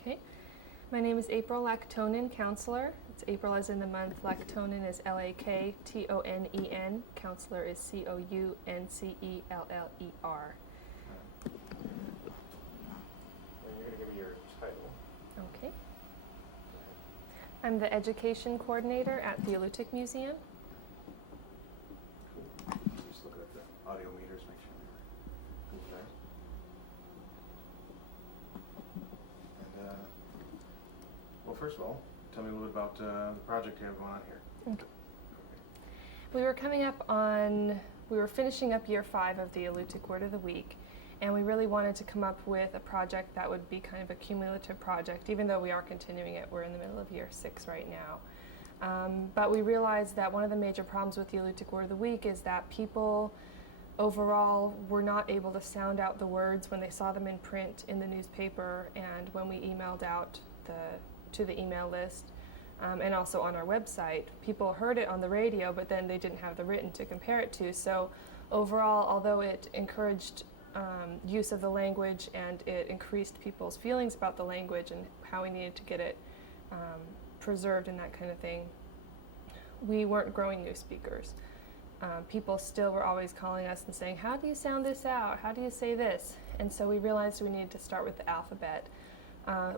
Okay. My name is April Laktonen Counceller. It's April as in the month. Laktonen is Laktonen. Counceller is Counceller. And you're going to give me your title. Okay. I'm the Education Coordinator at the Alutiiq Museum. Cool. Just looking at the audio meters, make sure they're good there. And, well, first of all, tell me a little bit about the project you have going on here. Okay. We were finishing up year 5 of the Alutiiq Word of the Week, and we really wanted to come up with a project that would be kind of a cumulative project. Even though we are continuing it, we're in the middle of year 6 right now. But we realized that one of the major problems with the Alutiiq Word of the Week is that people overall were not able to sound out the words when they saw them in print in the newspaper and when we emailed out to the email list. And also on our website. People heard it on the radio, but then they didn't have the written to compare it to. So overall, although it encouraged use of the language and it increased people's feelings about the language and how we needed to get it preserved and that kind of thing, we weren't growing new speakers. People still were always calling us and saying, how do you sound this out? How do you say this? And so we realized we needed to start with the alphabet.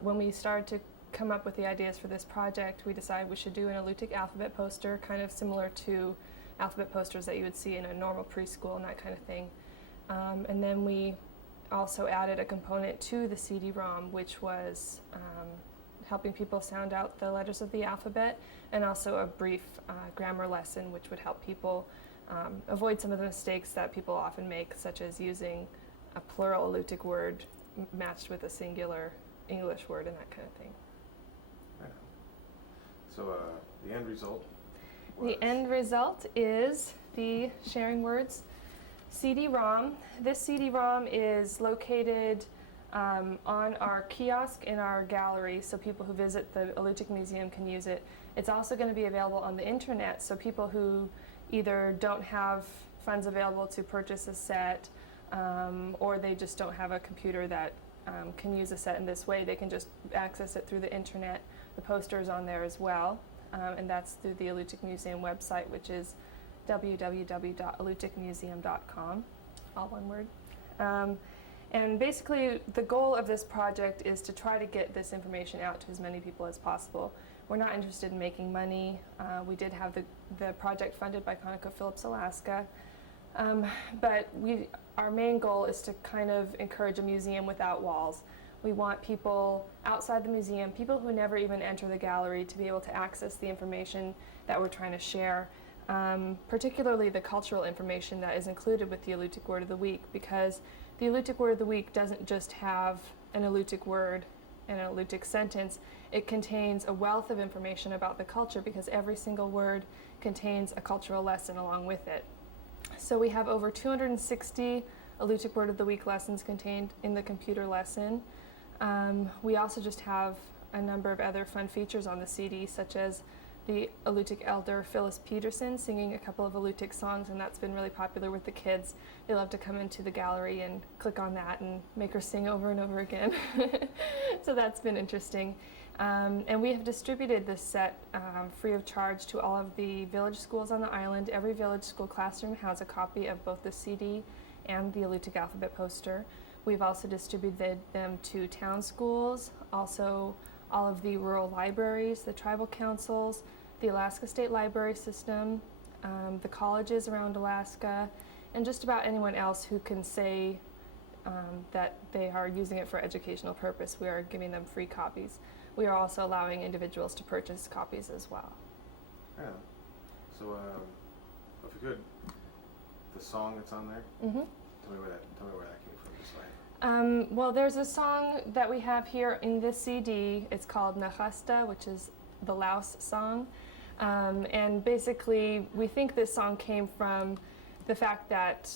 When we started to come up with the ideas for this project, we decided we should do an Alutiiq alphabet poster, kind of similar to alphabet posters that you would see in a normal preschool and that kind of thing. And then we also added a component to the CD-ROM, which was helping people sound out the letters of the alphabet, and also a brief grammar lesson, which would help people avoid some of the mistakes that people often make, such as using a plural Alutiiq word matched with a singular English word and that kind of thing. So the end result was? The end result is the Sharing Words CD-ROM. This CD-ROM is located on our kiosk in our gallery, so people who visit the Alutiiq Museum can use it. It's also going to be available on the internet, so people who either don't have funds available to purchase a set or they just don't have a computer that can use a set in this way, they can just access it through the internet. The poster is on there as well, and that's through the Alutiiq Museum website, which is www.alutiiqmuseum.com, all one word. And basically, the goal of this project is to try to get this information out to as many people as possible. We're not interested in making money. We did have the project funded by ConocoPhillips Alaska. But our main goal is to kind of encourage a museum without walls. We want people outside the museum, people who never even enter the gallery, to be able to access the information that we're trying to share, particularly the cultural information that is included with the Alutiiq Word of the Week, because the Alutiiq Word of the Week doesn't just have an Alutiiq word and an Alutiiq sentence. It contains a wealth of information about the culture, because every single word contains a cultural lesson along with it. So we have over 260 Alutiiq Word of the Week lessons contained in the computer lesson. We also just have a number of other fun features on the CD, such as the Alutiiq elder Phyllis Peterson singing a couple of Alutiiq songs, and that's been really popular with the kids. They love to come into the gallery and click on that and make her sing over and over again. So that's been interesting. And we have distributed this set free of charge to all of the village schools on the island. Every village school classroom has a copy of both the CD and the Alutiiq alphabet poster. We've also distributed them to town schools, also all of the rural libraries, the tribal councils, the Alaska State Library System, the colleges around Alaska, and just about anyone else who can say that they are using it for educational purpose. We are giving them free copies. We are also allowing individuals to purchase copies as well. Yeah. So, if you could, the song that's on there. Mm-hmm. Tell me where that came from. Just like. Well, there's a song that we have here in this CD. It's called Nahasta, which is the Laos song. And basically, we think this song came from the fact that,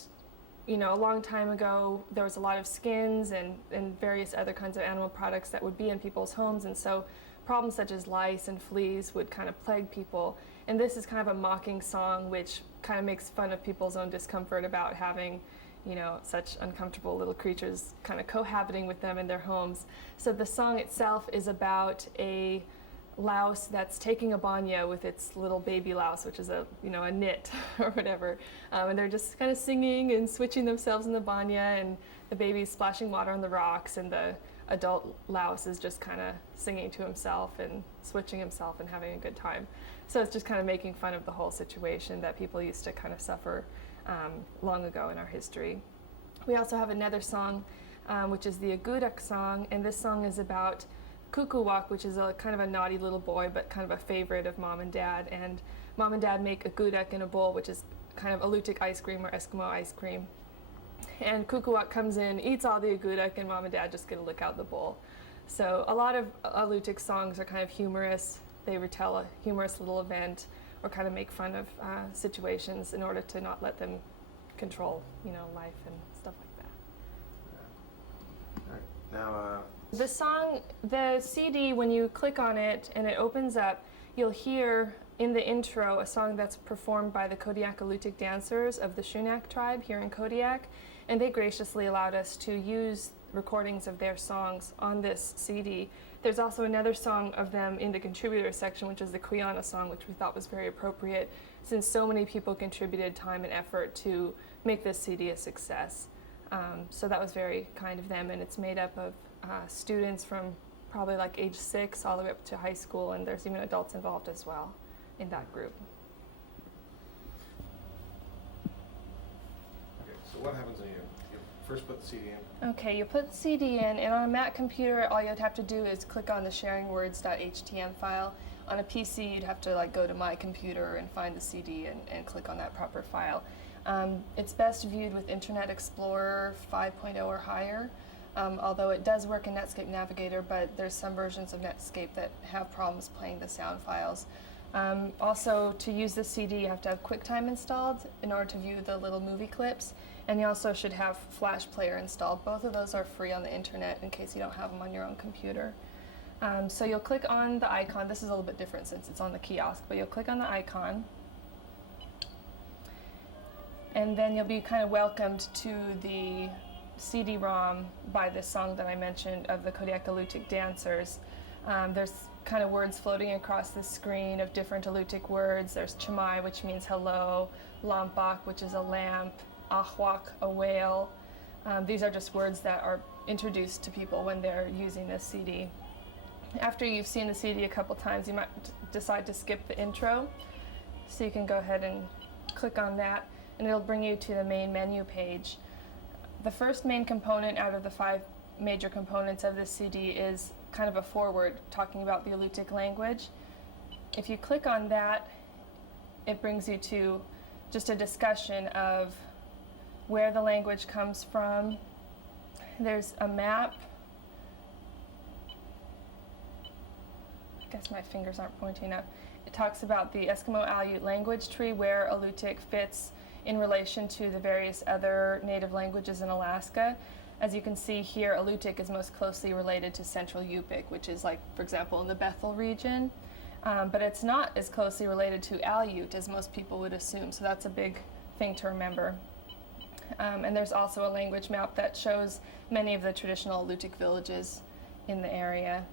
a long time ago, there was a lot of skins and various other kinds of animal products that would be in people's homes. And so problems such as lice and fleas would kind of plague people. And this is kind of a mocking song which kind of makes fun of people's own discomfort about having, such uncomfortable little creatures kind of cohabiting with them in their homes. So the song itself is about a louse that's taking a banya with its little baby louse, which is a nit or whatever, and they're just kind of singing and switching themselves in the banya, and the baby's splashing water on the rocks, and the adult louse is just kind of singing to himself and switching himself and having a good time. So it's just kind of making fun of the whole situation that people used to kind of suffer long ago in our history. We also have another song, which is the Agudak song, and this song is about Kukuwak, which is a kind of a naughty little boy, but kind of a favorite of Mom and Dad. And Mom and Dad make agudak in a bowl, which is kind of Alutiiq ice cream or Eskimo ice cream. And Kukuwak comes in, eats all the agudak, and Mom and Dad just get a lick out the bowl. So a lot of Alutiiq songs are kind of humorous. They retell a humorous little event or kind of make fun of situations in order to not let them control, life and stuff like that. Yeah. All right. Now, The song, the CD, when you click on it and it opens up, you'll hear in the intro a song that's performed by the Kodiak Alutiiq dancers of the Shunak tribe here in Kodiak, and they graciously allowed us to use recordings of their songs on this CD. There's also another song of them in the contributor section, which is the Kuyana song, which we thought was very appropriate since so many people contributed time and effort to make this CD a success. So that was very kind of them, and it's made up of students from probably like age 6 all the way up to high school, and there's even adults involved as well in that group. okay, so what happens when you first put the CD in? Okay, you put the CD in, and on a Mac computer, all you'd have to do is click on the sharingwords.htm file. On a PC, you'd have to go to My Computer and find the CD and click on that proper file. It's best viewed with Internet Explorer 5.0 or higher. Although it does work in Netscape Navigator, but there's some versions of Netscape that have problems playing the sound files. Also, to use the CD, you have to have QuickTime installed in order to view the little movie clips, and you also should have Flash Player installed. Both of those are free on the internet in case you don't have them on your own computer. So you'll click on the icon. This is a little bit different since it's on the kiosk, but you'll click on the icon, and then you'll be kind of welcomed to the CD-ROM by this song that I mentioned of the Kodiak Alutiiq dancers. There's kind of words floating across the screen of different Alutiiq words. There's Chamai, which means hello, Lampak, which is a lamp, Ahwak, a whale. These are just words that are introduced to people when they're using this CD. After you've seen the CD a couple times, you might decide to skip the intro. So you can go ahead and click on that, and it'll bring you to the main menu page. The first main component out of the 5 major components of this CD is kind of a foreword talking about the Alutiiq language. If you click on that, it brings you to just a discussion of where the language comes from. There's a map. I guess my fingers aren't pointing up. It talks about the Eskimo Aleut language tree, where Alutiiq fits in relation to the various other native languages in Alaska. As you can see here, Alutiiq is most closely related to Central Yupik, which is for example, in the Bethel region. But it's not as closely related to Aleut as most people would assume, so that's a big thing to remember. And there's also a language map that shows many of the traditional Alutiiq villages in the area.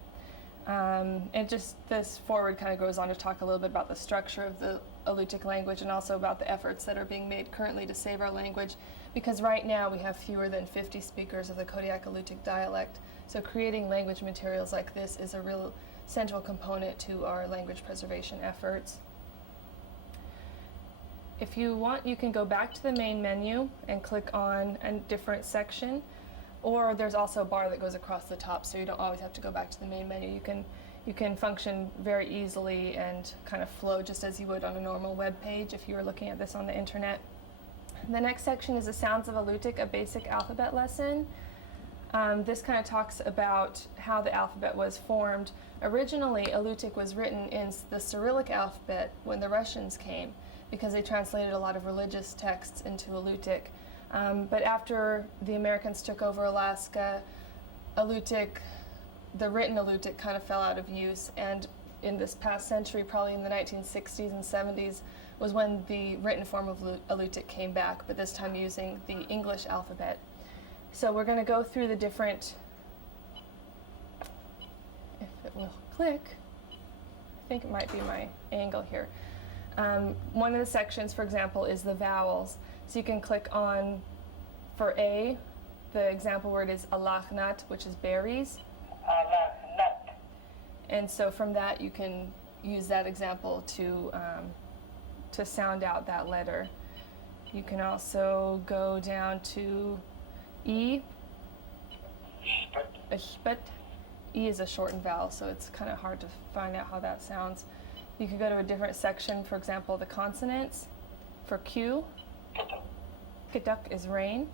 And just this forward kind of goes on to talk a little bit about the structure of the Alutiiq language and also about the efforts that are being made currently to save our language, because right now we have fewer than 50 speakers of the Kodiak Alutiiq dialect, so creating language materials like this is a real central component to our language preservation efforts. If you want, you can go back to the main menu and click on a different section, or there's also a bar that goes across the top, so you don't always have to go back to the main menu. You can function very easily and kind of flow just as you would on a normal web page if you were looking at this on the internet. The next section is the Sounds of Alutiiq, a basic alphabet lesson. This kind of talks about how the alphabet was formed. Originally, Alutiiq was written in the Cyrillic alphabet when the Russians came, because they translated a lot of religious texts into Alutiiq. But after the Americans took over Alaska, Alutiiq, the written Alutiiq, kind of fell out of use, and in this past century, probably in the 1960s and 70s, was when the written form of Alutiiq came back, but this time using the English alphabet. So we're going to go through the different, if it will click, I think it might be my angle here. One of the sections, for example, is the vowels. So you can click on, for A, the example word is alachnat, which is berries. Alachnat. And so from that you can use that example to sound out that letter. You can also go down to E. Ishbat. E is a shortened vowel, so it's kind of hard to find out how that sounds. You could go to a different section, for example, the consonants. For Q, Kituk is rain.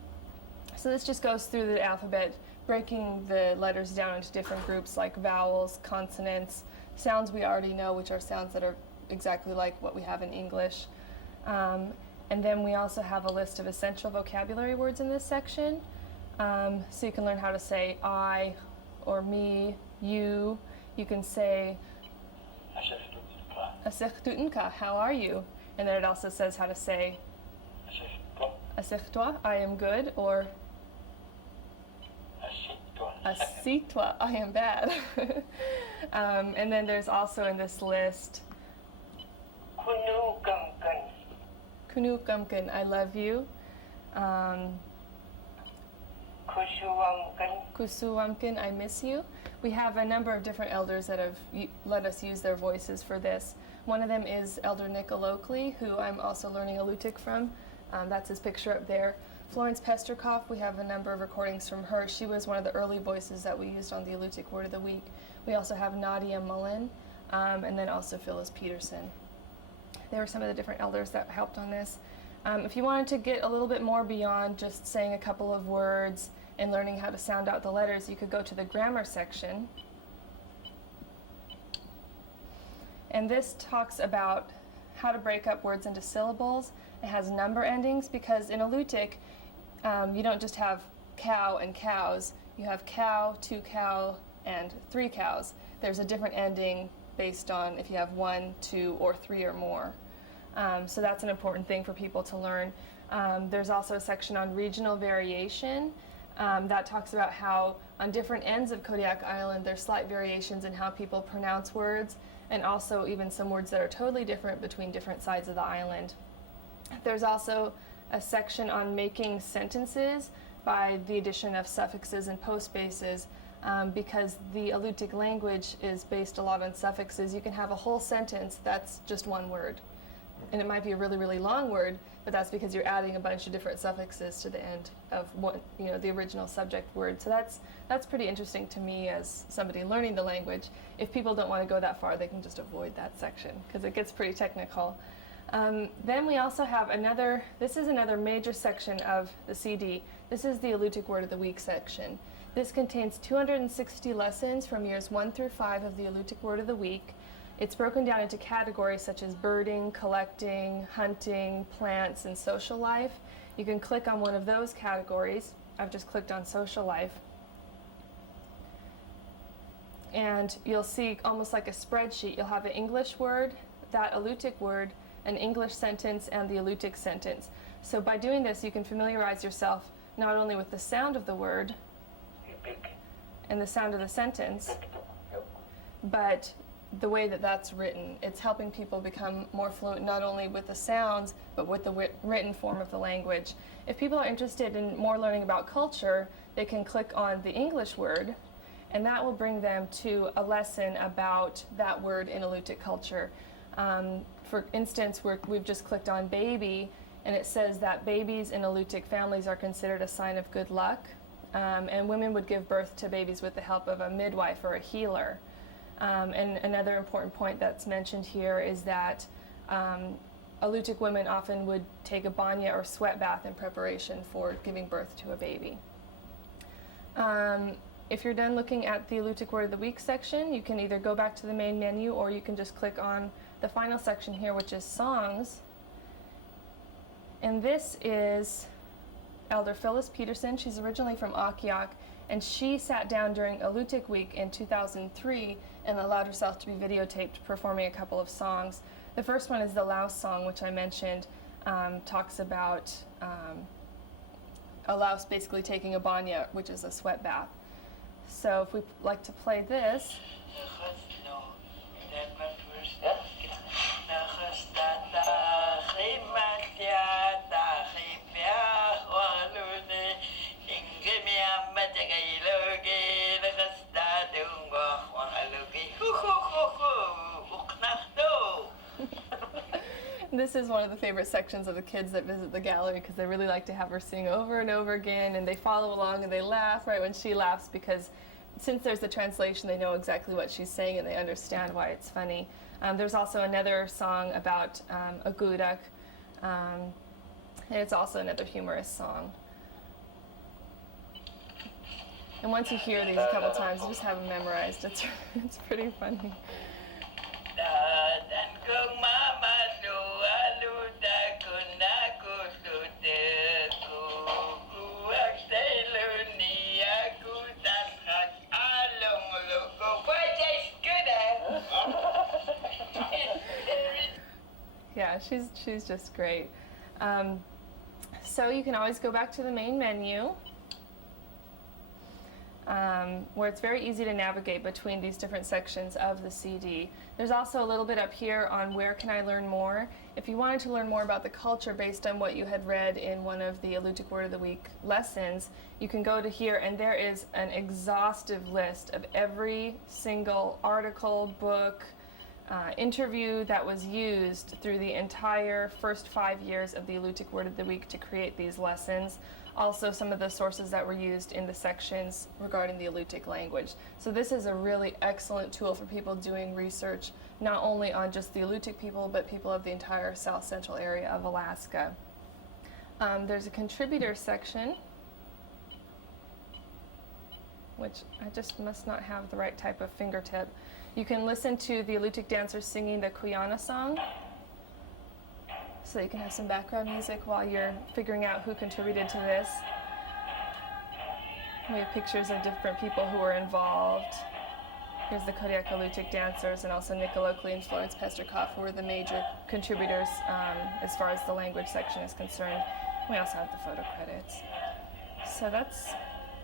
So this just goes through the alphabet, breaking the letters down into different groups like vowels, consonants, sounds we already know, which are sounds that are exactly like what we have in English. And then we also have a list of essential vocabulary words in this section. So you can learn how to say I or me, you. You can say Asikhtu'nka, how are you? And then it also says how to say Asikhtua, I am good, or Asitwa, I am bad. And then there's also in this list Kunu Kamkan, I love you. Kusuwamkin, I miss you. We have a number of different elders that have let us use their voices for this. One of them is Elder Nicola Oakley, who I'm also learning Alutiiq from. That's his picture up there. Florence Pesterkoff, we have a number of recordings from her. She was one of the early voices that we used on the Alutiiq Word of the Week. We also have Nadia Mullen, and then also Phyllis Peterson. There were some of the different elders that helped on this. If you wanted to get a little bit more beyond just saying a couple of words and learning how to sound out the letters, you could go to the grammar section. And this talks about how to break up words into syllables. It has number endings because in Alutiiq, you don't just have cow and cows. You have cow, 2 cow, and 3 cows. There's a different ending based on if you have 1, 2, or 3 or more. So that's an important thing for people to learn. There's also a section on regional variation that talks about how on different ends of Kodiak Island there's slight variations in how people pronounce words, and also even some words that are totally different between different sides of the island. There's also a section on making sentences by the addition of suffixes and postbases. Because the Alutiiq language is based a lot on suffixes, you can have a whole sentence that's just one word. And it might be a really, really long word, but that's because you're adding a bunch of different suffixes to the end of what, the original subject word. So that's pretty interesting to me as somebody learning the language. If people don't want to go that far, they can just avoid that section because it gets pretty technical. Then we also have this is another major section of the CD. This is the Alutiiq Word of the Week section. This contains 260 lessons from years 1 through 5 of the Alutiiq Word of the Week. It's broken down into categories such as birding, collecting, hunting, plants, and social life. You can click on one of those categories. I've just clicked on social life. And you'll see almost like a spreadsheet. You'll have an English word, that Alutiiq word, an English sentence, and the Alutiiq sentence. So by doing this, you can familiarize yourself not only with the sound of the word and the sound of the sentence, but the way that that's written. It's helping people become more fluent not only with the sounds, but with the written form of the language. If people are interested in more learning about culture, they can click on the English word, and that will bring them to a lesson about that word in Alutiiq culture. For instance, we've just clicked on baby, and it says that babies in Alutiiq families are considered a sign of good luck, and women would give birth to babies with the help of a midwife or a healer. And another important point that's mentioned here is that Alutiiq women often would take a banya or sweat bath in preparation for giving birth to a baby. If you're done looking at the Alutiiq Word of the Week section, you can either go back to the main menu or you can just click on the final section here, which is songs. And this is Elder Phyllis Peterson. She's originally from Akhiok, and she sat down during Alutiiq Week in 2003 and allowed herself to be videotaped performing a couple of songs. The first one is the Lao Song, which I mentioned, talks about a Laos basically taking a banya, which is a sweat bath. So if we like to play this. This is one of the favorite sections of the kids that visit the gallery because they really like to have her sing over and over again, and they follow along and they laugh right when she laughs because since there's the translation, they know exactly what she's saying and they understand why it's funny. There's also another song about a gudak, and it's also another humorous song. And once you hear these a couple times, you just have them memorized. It's pretty funny. Yeah, she's just great. So you can always go back to the main menu, where it's very easy to navigate between these different sections of the CD. There's also a little bit up here on where can I learn more. If you wanted to learn more about the culture based on what you had read in one of the Alutiiq Word of the Week lessons, you can go to here and there is an exhaustive list of every single article, book, interview that was used through the entire first 5 years of the Alutiiq Word of the Week to create these lessons. Also some of the sources that were used in the sections regarding the Alutiiq language. So this is a really excellent tool for people doing research, not only on just the Alutiiq people, but people of the entire south central area of Alaska. There's a contributor section, which I just must not have the right type of fingertip. You can listen to the Alutiiq dancers singing the Kuyana song, so you can have some background music while you're figuring out who contributed to this. We have pictures of different people who were involved. Here's the Kodiak Alutiiq dancers, and also Nick Oakley and Florence Pesterkoff, who were the major contributors as far as the language section is concerned. We also have the photo credits. So that's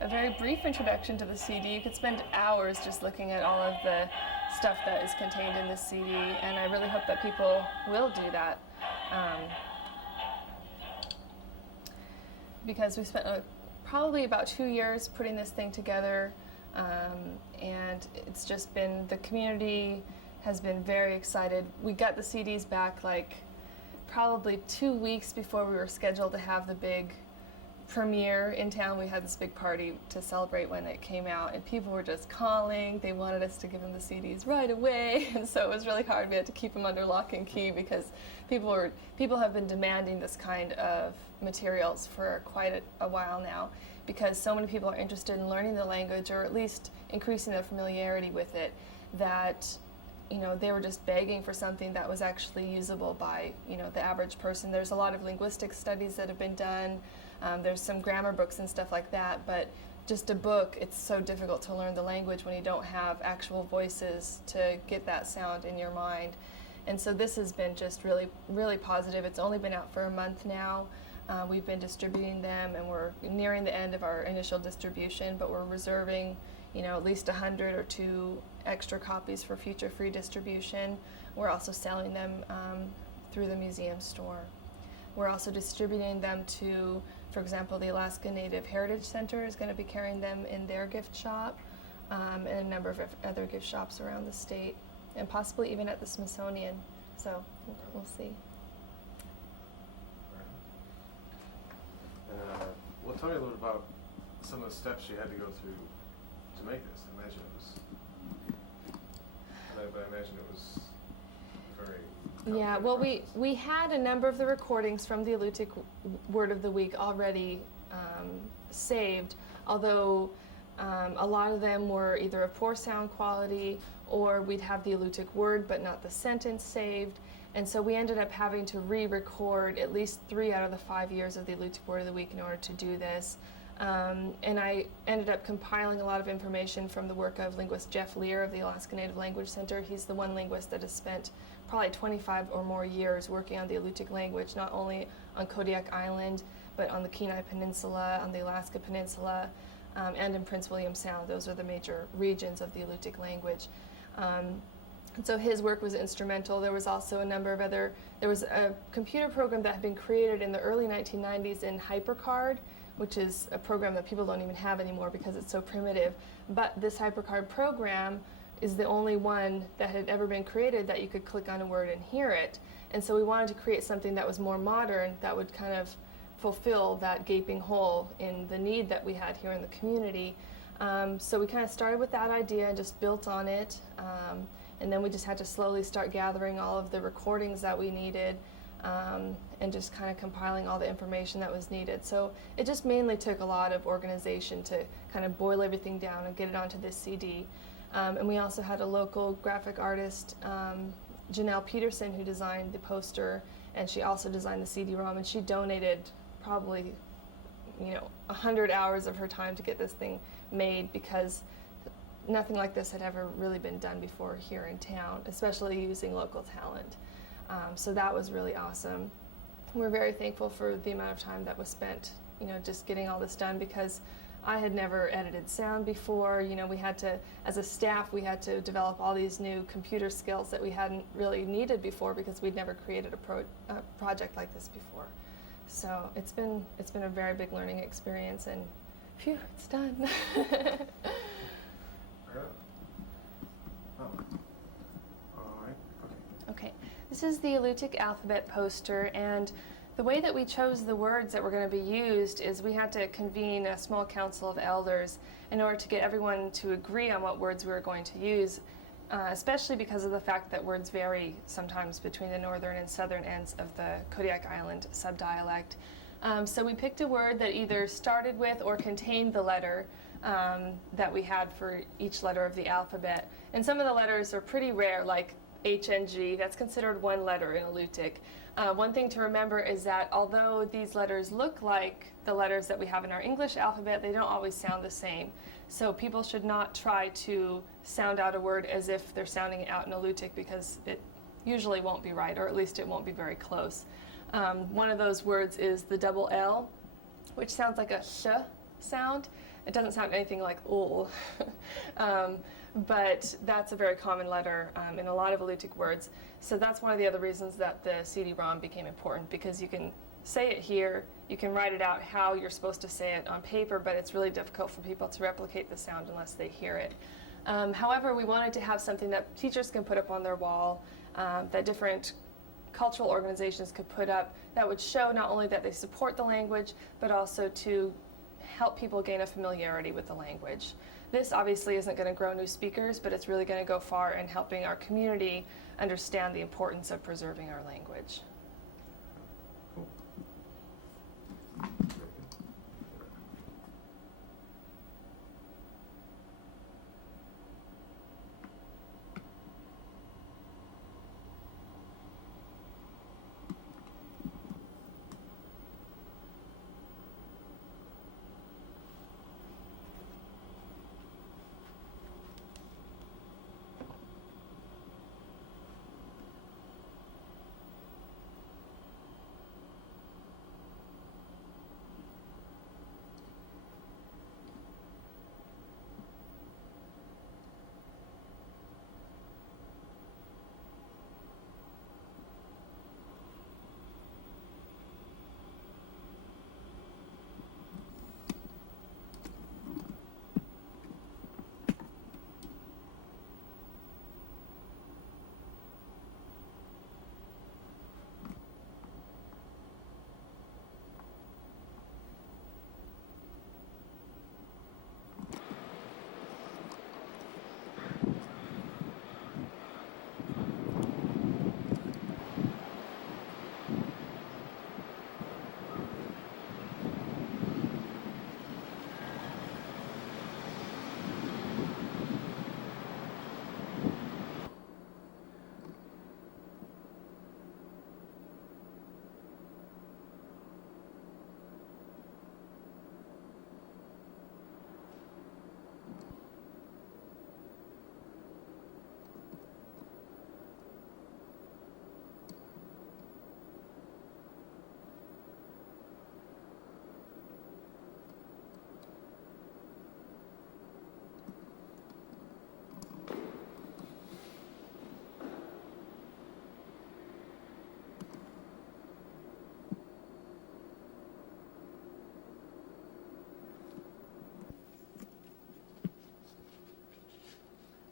a very brief introduction to the CD. You could spend hours just looking at all of the stuff that is contained in the CD, and I really hope that people will do that. Because we spent probably about 2 years putting this thing together, and it's just been, the community has been very excited. We got the CDs back like probably 2 weeks before we were scheduled to have the big premiere in town. We had this big party to celebrate when it came out, and people were just calling. They wanted us to give them the CDs right away, and so it was really hard. We had to keep them under lock and key because people have been demanding this kind of materials for quite a while now, because so many people are interested in learning the language, or at least increasing their familiarity with it, that they were just begging for something that was actually usable by the average person. There's a lot of linguistic studies that have been done. There's some grammar books and stuff like that, but just a book, it's so difficult to learn the language when you don't have actual voices to get that sound in your mind. And so this has been just really, really positive. It's only been out for a month now. We've been distributing them, and we're nearing the end of our initial distribution, but we're reserving at least 100 or 2 extra copies for future free distribution. We're also selling them through the museum store. We're also distributing them to, for example, the Alaska Native Heritage Center is going to be carrying them in their gift shop, and a number of other gift shops around the state, and possibly even at the Smithsonian. So we'll see. Well, tell me a little bit about some of the steps you had to go through to make this. I imagine it was very... Yeah, well, we had a number of the recordings from the Alutiiq Word of the Week already saved, although a lot of them were either of poor sound quality, or we'd have the Alutiiq word but not the sentence saved. And so we ended up having to re-record at least 3 out of the 5 years of the Alutiiq Word of the Week in order to do this. And I ended up compiling a lot of information from the work of linguist Jeff Lear of the Alaska Native Language Center. He's the one linguist that has spent probably 25 or more years working on the Alutiiq language, not only on Kodiak Island, but on the Kenai Peninsula, on the Alaska Peninsula, and in Prince William Sound. Those are the major regions of the Alutiiq language. And so his work was instrumental. There was also a number of other, there was a computer program that had been created in the early 1990s in HyperCard, which is a program that people don't even have anymore because it's so primitive. But this HyperCard program is the only one that had ever been created that you could click on a word and hear it. And so we wanted to create something that was more modern, that would kind of fulfill that gaping hole in the need that we had here in the community. So we kind of started with that idea and just built on it. And then we just had to slowly start gathering all of the recordings that we needed, and just kind of compiling all the information that was needed. So it just mainly took a lot of organization to kind of boil everything down and get it onto this CD. And we also had a local graphic artist, Janelle Peterson, who designed the poster, and she also designed the CD-ROM, and she donated probably 100 hours of her time to get this thing made, because nothing like this had ever really been done before here in town, especially using local talent. So that was really awesome. We're very thankful for the amount of time that was spent, just getting all this done, because I had never edited sound before. We had to, as a staff, we had to develop all these new computer skills that we hadn't really needed before, because we'd never created a project like this before. So it's been a very big learning experience, and phew, it's done. Oh. All right. Okay. Okay, this is the Alutiiq alphabet poster, and the way that we chose the words that were going to be used is we had to convene a small council of elders in order to get everyone to agree on what words we were going to use, especially because of the fact that words vary sometimes between the northern and southern ends of the Kodiak Island subdialect. So we picked a word that either started with or contained the letter that we had for each letter of the alphabet. And some of the letters are pretty rare, like H and G. That's considered one letter in Alutiiq. One thing to remember is that although these letters look like the letters that we have in our English alphabet, they don't always sound the same. So people should not try to sound out a word as if they're sounding it out in Alutiiq, because it usually won't be right, or at least it won't be very close. One of those words is the double L, which sounds like a sh sound. It doesn't sound anything like ul. But that's a very common letter in a lot of Alutiiq words. So that's one of the other reasons that the CD-ROM became important, because you can say it here, you can write it out how you're supposed to say it on paper, but it's really difficult for people to replicate the sound unless they hear it. However, we wanted to have something that teachers can put up on their wall, that different cultural organizations could put up, that would show not only that they support the language, but also to help people gain a familiarity with the language. This obviously isn't going to grow new speakers, but it's really going to go far in helping our community understand the importance of preserving our language. Cool.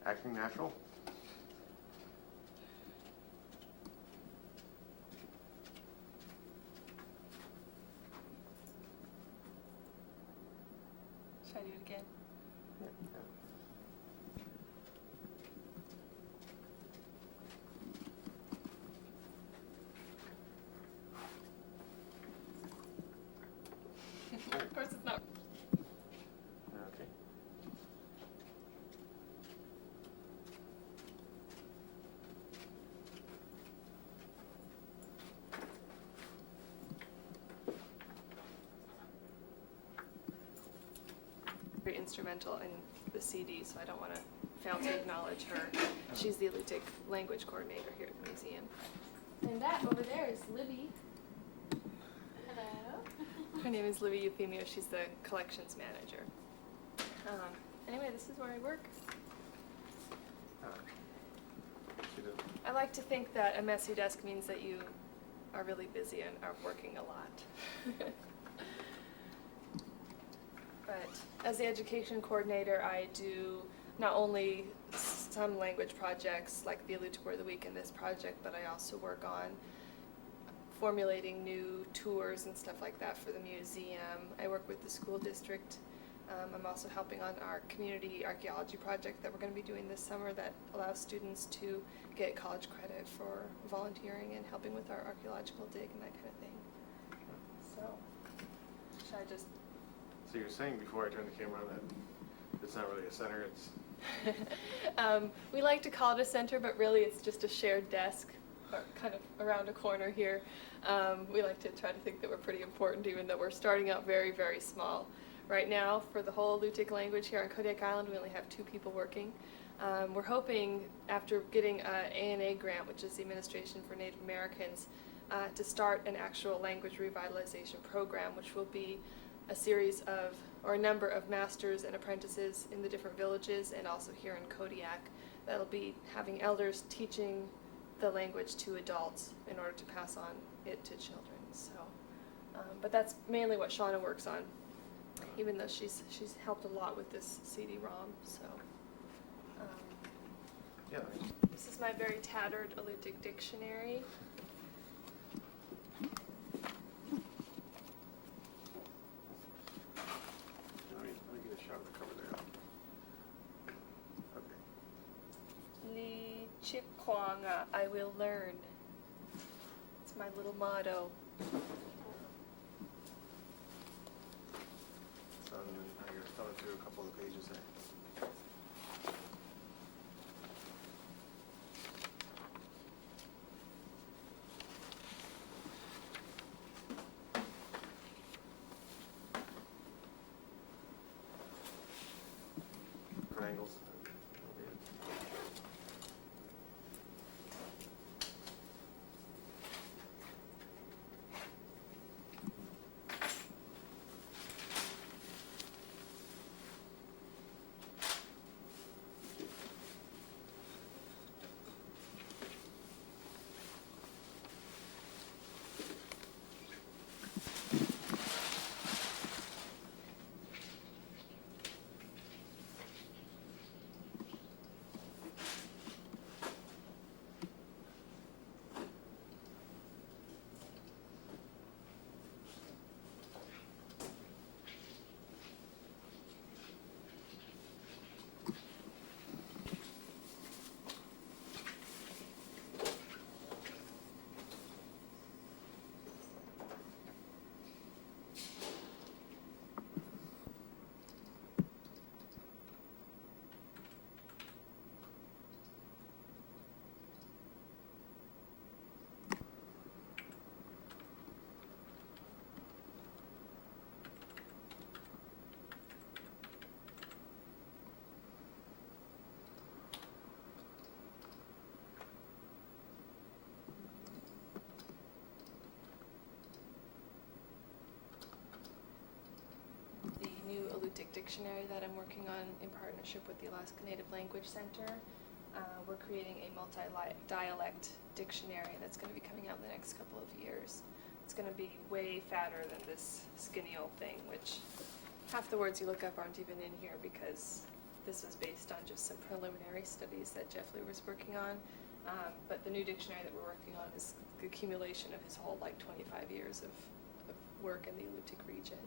Acting natural? Should I do it again? Yeah. Of course it's not. Okay. Very instrumental in the CD, so I don't want to fail to acknowledge her. She's the Alutiiq Language Coordinator here at the museum. And that over there is Libby. Hello. Her name is Libby Euphemio. She's the collections manager. Anyway, this is where I work. She did. I like to think that a messy desk means that you are really busy and are working a lot. But as the education coordinator, I do not only some language projects like the Alutiiq Word of the Week and this project, but I also work on formulating new tours and stuff like that for the museum. I work with the school district. I'm also helping on our community archaeology project that we're going to be doing this summer that allows students to get college credit for volunteering and helping with our archaeological dig and that kind of thing. So, should I just... So you were saying before I turned the camera on that it's not really a center, it's... We like to call it a center, but really it's just a shared desk or kind of around a corner here. We like to try to think that we're pretty important, even though we're starting out very, very small. Right now, for the whole Alutiiq language here on Kodiak Island, we only have 2 people working. We're hoping, after getting an ANA grant, which is the Administration for Native Americans, to start an actual language revitalization program, which will be a series of, or a number of masters and apprentices in the different villages and also here in Kodiak. That'll be having elders teaching the language to adults in order to pass on it to children. So, but that's mainly what Shauna works on, even though she's helped a lot with this CD-ROM. So, Yeah. this is my very tattered Alutiiq dictionary. Let me get a shot of the cover there. Okay. Li Chikwanga, I will learn. It's my little motto. So now you're thumbing through a couple of the pages there. Triangles. The new Alutiiq dictionary that I'm working on in partnership with the Alaska Native Language Center. We're creating a multi-dialect dictionary that's going to be coming out in the next couple of years. It's going to be way fatter than this skinny old thing, which half the words you look up aren't even in here because this was based on just some preliminary studies that Jeff Lee was working on. But the new dictionary that we're working on is the accumulation of his whole 25 years of work in the Alutiiq region.